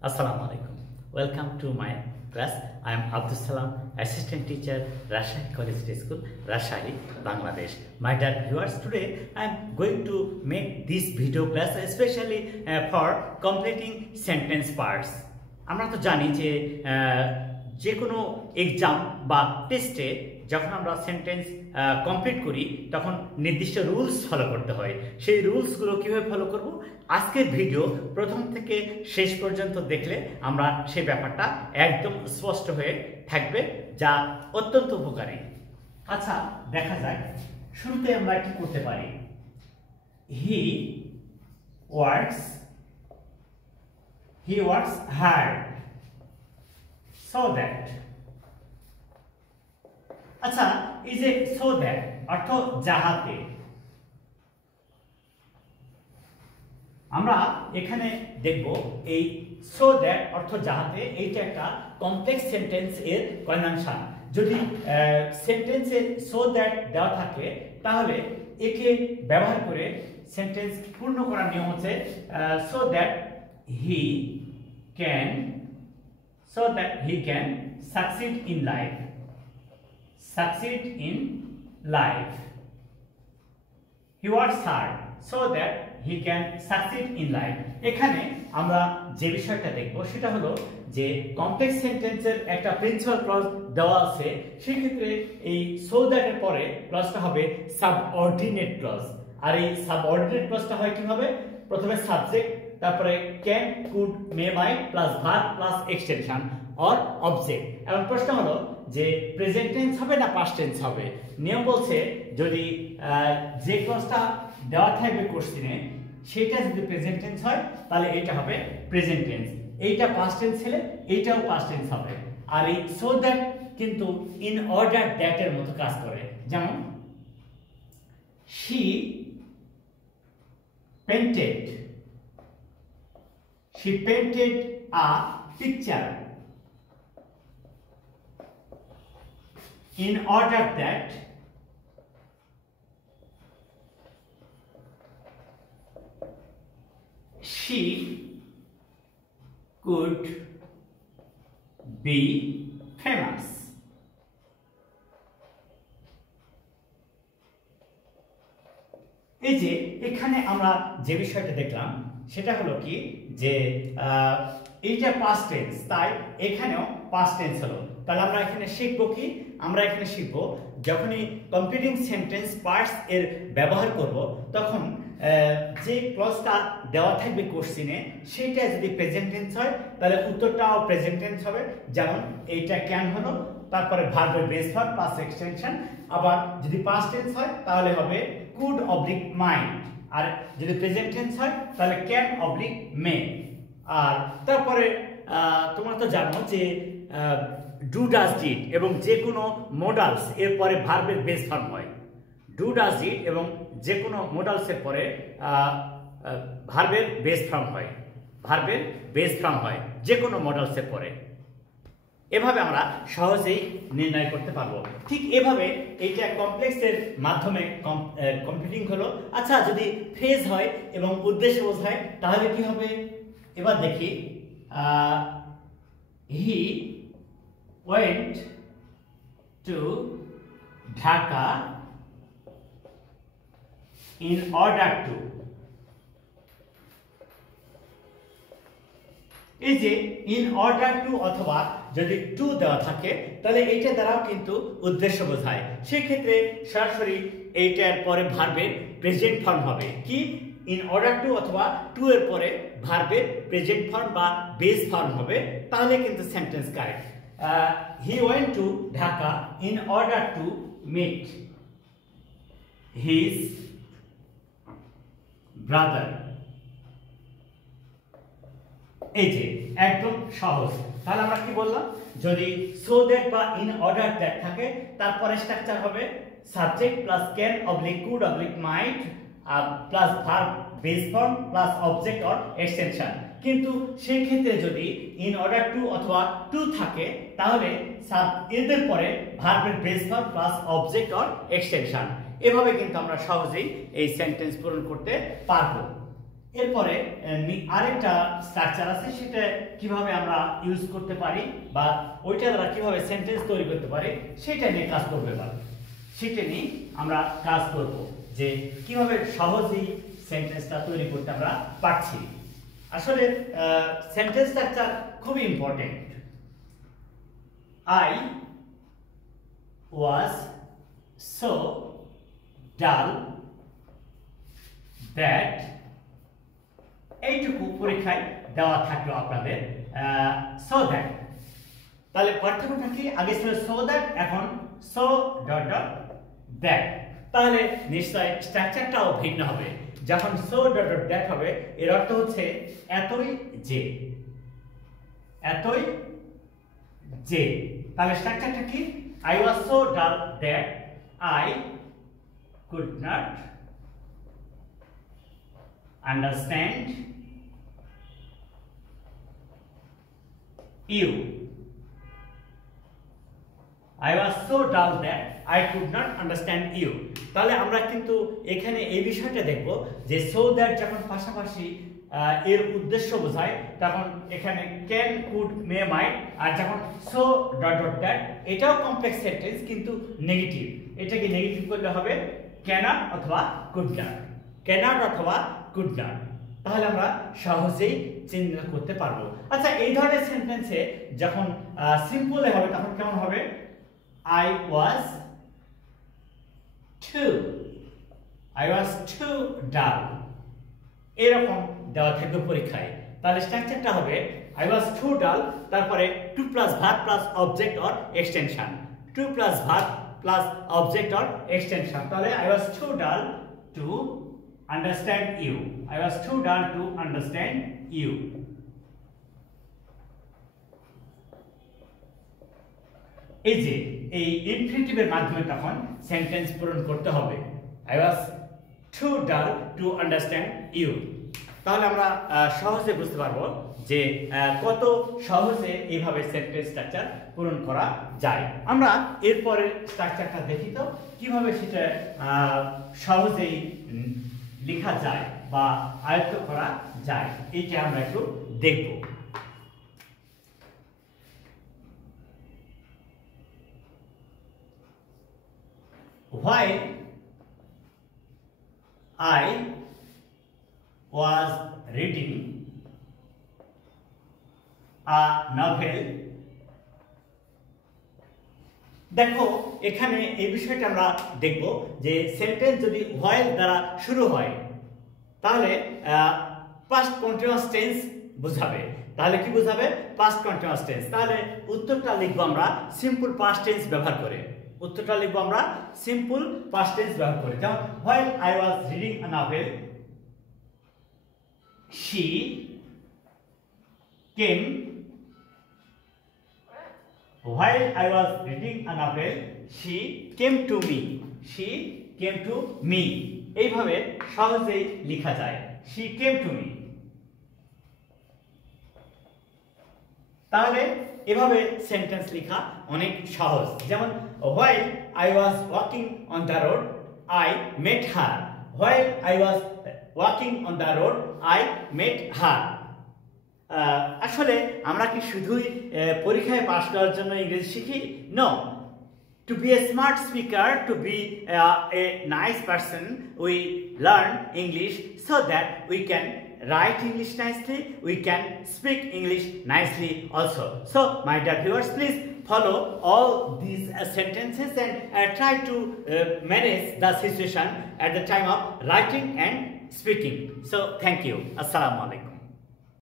Assalamu alaikum. Welcome to my class. I am Abdul Salam, assistant teacher, Rajshahi College School, Rajshahi, Bangladesh. My dear viewers, today I am going to make this video class especially for completing sentence parts. আমরা তো জানি যে কোনো exam বা টেস্টে যখন আমরা sentence complete করি তখন নির্দিষ্ট রুলস ফলো করতে হয়। সেই রুলসগুলো কিভাবে ফলো করব, আজকের ভিডিও প্রথম থেকে শেষ পর্যন্ত দেখলে আমরা সেই ব্যাপারটা একদম স্পষ্ট হয়ে থাকবে, যা অত্যন্ত উপকারী। আচ্ছা, দেখা যাক শুরুতে আমরা কি করতে পারি। He works hard so that। আচ্ছা, এই যে so that অর্থ যাহাতে, আমরা এখানে দেখব এই so that অর্থ যাহাতে এইটা একটা কমপ্লেক্স সেন্টেন্স এর কনজাংশন। যদি সেন্টেন্সে so that দেওয়া থাকে তাহলে একে ব্যবহার করে সেন্টেন্স পূর্ণ করার নিয়ম হচ্ছে so that he can succeed in life। He works hard so that he can succeed in life। এখানে আমরা যে বিষয়টা দেখব সেটা হলো যে কমপ্লেক্স সেন্টেন্সের একটা প্রিন্সিপাল ক্লজ দেওয়া আছে, সেই ক্ষেত্রে এই so that এর পরে ক্লজটা হবে সাবঅর্ডিনেট ক্লজ। আর এই সাবঅর্ডিনেট ক্লজটা হয় কিভাবে? প্রথমে সাবজেক্ট, তারপরে can, could, May, mite plus verb plus extension or object. এখন প্রশ্ন হলো যে প্রেজেন্ট টেন্স হবে না পাস্ট টেন্স হবে? নিয়ম বলছে যদি যে ক্লজটা দেওয়া থাকবে কোশ্চেনে সেটা যদি প্রেজেন্ট টেন্স হয় তাহলে এটা হবে প্রেজেন্ট টেন্স, এইটা পাস্ট টেন্স হলে এইটাও পাস্ট টেন্স হবে। আর এই সো দ্যাট কিন্তু ইন অর্ডার দ্যাট এর মতো কাজ করে। যেমন she painted a picture in order that she could be famous। এই যে এখানে আমরা যে বিষয়টা দেখলাম সেটা হলো কি যে এইটা পাস্ট টেন্স, তাই এখানেও পাস্ট টেন্স হলো। তাহলে আমরা এখানে শিখবো কি? আমরা এখানে শিখবো যখনই কমপ্লিটিং সেন্টেন্স পার্টস এর ব্যবহার করব তখন যে ক্লজটা দেওয়া থাকবে কোশ্চেনে সেটা যদি প্রেজেন্ট টেন্স হয় তাহলে উত্তরটাও প্রেজেন্ট টেন্স হবে। যেমন এইটা ক্যান হলো, তারপরে ভার্বের বেস ভার্ব প্লাস এক্সটেনশন। আবার যদি পাস্ট টেন্স হয় তাহলে হবে কুড অবলিক মাইট, আর যদি প্রেজেন্ট টেন্স হয় তাহলে ক্যান অবলিক মে। আর তারপরে তোমরা তো জানো যে ডু ডাজ ডিড এবং যে কোনো মোডালস এর পরে ভার্বের বেস ফর্ম হয়। ডু ডাজ ডিড এবং যে কোনো মোডালস এর পরে ভার্বের বেস ফর্ম হয়, যে কোনো মোডালস এর পরে। এভাবে আমরা সহজেই নির্ণয় করতে পারবো। ঠিক এভাবে এইটা কমপ্লেক্সের মাধ্যমে কমপ্লিটিং হলো। আচ্ছা, যদি ফ্রেজ হয় এবং উদ্দেশ্য বোঝায় তাহলে কি হবে? এবার দেখি, হি went to Dhaka in order two. এই যে ইন অর্ডার টু অথবা যদি টু দেওয়া থাকে তাহলে এইটা দ্বারাও কিন্তু উদ্দেশ্য বোঝায়। সেই ক্ষেত্রে সরাসরি এইটার পরে ভার্বের প্রেজেন্ট ফর্ম হবে কি? ইন অর্ডার টু অথবা টু এর পরে ভার্বের প্রেজেন্ট ফর্ম বা বেস ফর্ম হবে, তাহলে কিন্তু sentence correct. He went to Dhaka in order to meet his brother. এই যে একদম সহজ। তাহলে আমরা কি বললাম? যদি সো দ্যাট বা ইন অর্ডার দ্যাট থাকে তারপরে স্ট্রাকচার হবে subject plus can oblique could oblique might plus verb base form plus object or extension. কিন্তু সেই ক্ষেত্রে যদি ইন অর্ডার টু অথবা টু থাকে তাহলে এদের পরে ভার্বের base form plus object or extension. এভাবে কিন্তু আমরা সহজেই এই সেন্টেন্স পূরণ করতে পারবো। এরপরে আরেকটা স্ট্রাকচার আছে, সেটা কিভাবে আমরা ইউজ করতে পারি বা ওইটা দ্বারা কিভাবে সেন্টেন্স তৈরি করতে পারি সেটা নিয়ে কাজ করবে। এবার সেটা নিয়ে আমরা কাজ করব যে কিভাবে সহজেই সেন্টেন্সটা তৈরি করতে আমরা পারছি। আসলে সেন্টেন্স স্ট্রাকচার খুবই important. I was so dull that, এইটুকু পরীক্ষায় দেওয়া থাকলো আপনাদের। সো দ্যাট, তাহলে পার্থক্যটা কি? আগে ছিল সো দ্যাট, এখন সো ডট ডট দ্যাট। তাহলে নিশ্চয় স্ট্রাকচারটাও ভিন্ন হবে। যখন সো ডট ডট দ্যাট হবে এর অর্থ হচ্ছে এতই যে, এতই যে। তাহলে স্ট্রাকচারটা কি? I was so dull that I could not understand you. I was so dull that I could not understand you. তাহলে আমরা কিন্তু এখানে এই বিষয়টা দেখব যে so that যখন পাশাপাশি এর উদ্দেশ্য বোঝায় তখন এখানে ক্যান, কুড, মে, মাইট। আর যখন সো ডট ডট দ্যাট, এটাও কমপ্লেক্স সেন্টেন্স কিন্তু নেগেটিভ। এটাকে নেগেটিভ করলে হবে ক্যানট অথবা কুড নট, ক্যানট অথবা কুড নট। তাহলে আমরা সহজেই চিহ্নিত করতে পারবো। আচ্ছা, এই ধরনের সেন্টেন্সে যখন সিম্পলে হবে তখন কেমন হবে? I was too dull, এরকম দেওয়া থাকবে পরীক্ষায়। তাহলে স্ট্রাকচারটা হবে I was too dull, তারপরে too plus verb plus object or extension, too plus verb plus object or extension. তাহলে I was too dull to understand you, I was too dull to understand you। এই যে এই ইনফিনিটিভের মাধ্যমে তখন sentence পূরণ করতে হবে। I was too dull to understand you। তাহলে আমরা সহজে বুঝতে পারবো যে কত সহজে এইভাবে সেন্টেন্স স্ট্রাকচার পূরণ করা যায়। আমরা এরপরে স্ট্রাকচারটা দেখি তো কিভাবে সেটা সহজেই লেখা যায় বা আয়ত্ত করা যায়, এইটা আমরা একটু দেখব। While I was reading a novel, দেখো এখানে এই বিষয়টা আমরা দেখব যে সেন্টেন্স যদি while দ্বারা শুরু হয় তাহলে past continuous tense বোঝাবে। তাহলে কি বোঝাবে? past continuous tense। তাহলে উত্তরটা লিখব আমরা সিম্পল past tense ব্যবহার করে। উত্তরটা লিখব আমরা সিম্পল past tense ব্যবহার করে। যেমন while I was reading a novel, she came, while I was reading a novel, she came to me, she came to me। এইভাবে সহজেই লেখা যায় she came to me। তাহলে এভাবে সেন্টেন্স লেখা অনেক সহজ। যেমন while I was walking on the road, I met her, while I was walking on the road, I met her। আসলে আমরা কি শুধুই পরীক্ষায় পাস করার জন্য ইংরেজি শিখি? No, to be a smart speaker, to be a nice person, we learn English so that we can write English nicely, we can speak English nicely also. So my dear viewers, please follow all these sentences and try to manage the situation at the time of writing and speaking. So thank you. Assalamu alaikum.